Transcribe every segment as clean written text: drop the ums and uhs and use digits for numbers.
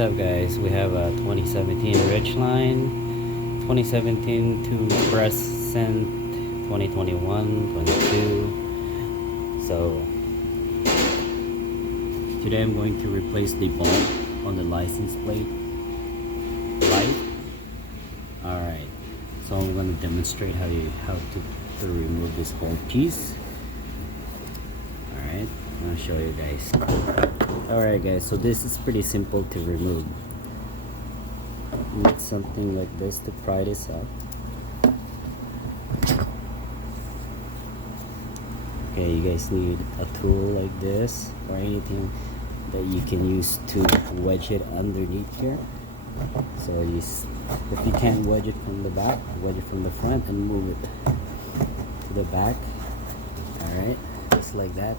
up, guys? We have a 2017 Ridgeline, 2017 to present, 2021, 22. So today I'm going to replace the bulb on the license plate light. Alright, so I'm going to demonstrate how to remove this whole piece. Alright, I'll show you guys. Alright guys, so this is pretty simple to remove. You need something like this to pry this up. Okay, you guys need a tool like this or anything that you can use to wedge it underneath here. So if you can't wedge it from the back, wedge it from the front and move it to the back. Alright, just like that.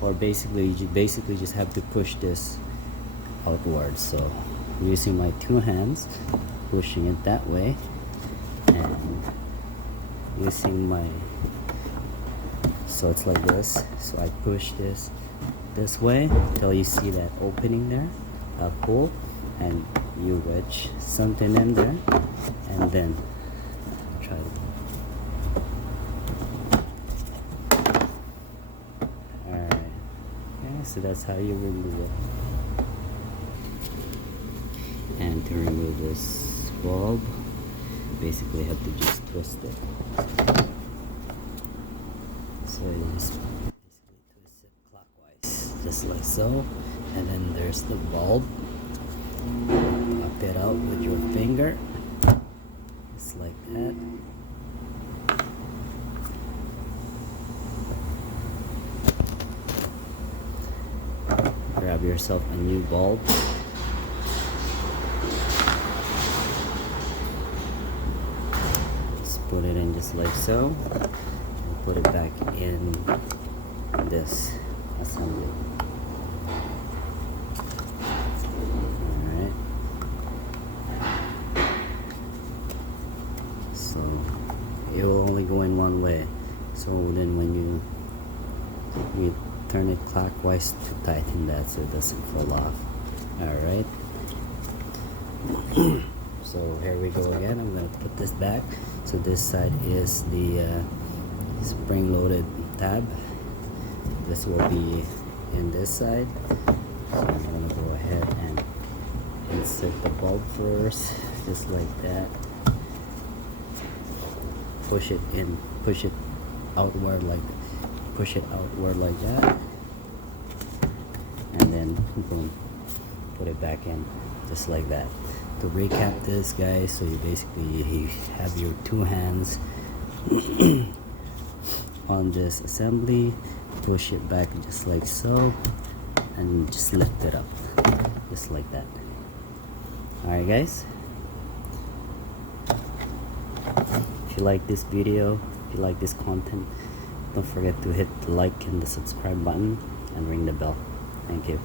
Or basically you just have to push this outwards. So I'm using my two hands, pushing it that way, and using my, so it's like this. So I push this way until you see that opening there, pull, and you wedge something in there, and then try to. So that's how you remove it. And to remove this bulb, basically have to just twist it. So you just basically twist it clockwise, just like so. And then there's the bulb. Pop it out with your finger, just like that. Grab yourself a new bulb. Just put it in just like so. And put it back in this assembly. Alright. So it will only go in one way. So then when you turn it clockwise to tighten that so it doesn't fall off. Alright. So here we go again. I'm going to put this back. So this side is the spring-loaded tab. This will be in this side. So I'm going to go ahead and insert the bulb first, just like that. Push it in, push it outward like that, and then boom, put it back in just like that. To recap this, guys, so you have your two hands on this assembly, push it back just like so, and just lift it up just like that. Alright guys, if you like this video, if you like this content, don't forget to hit the like and the subscribe button and ring the bell. Thank you.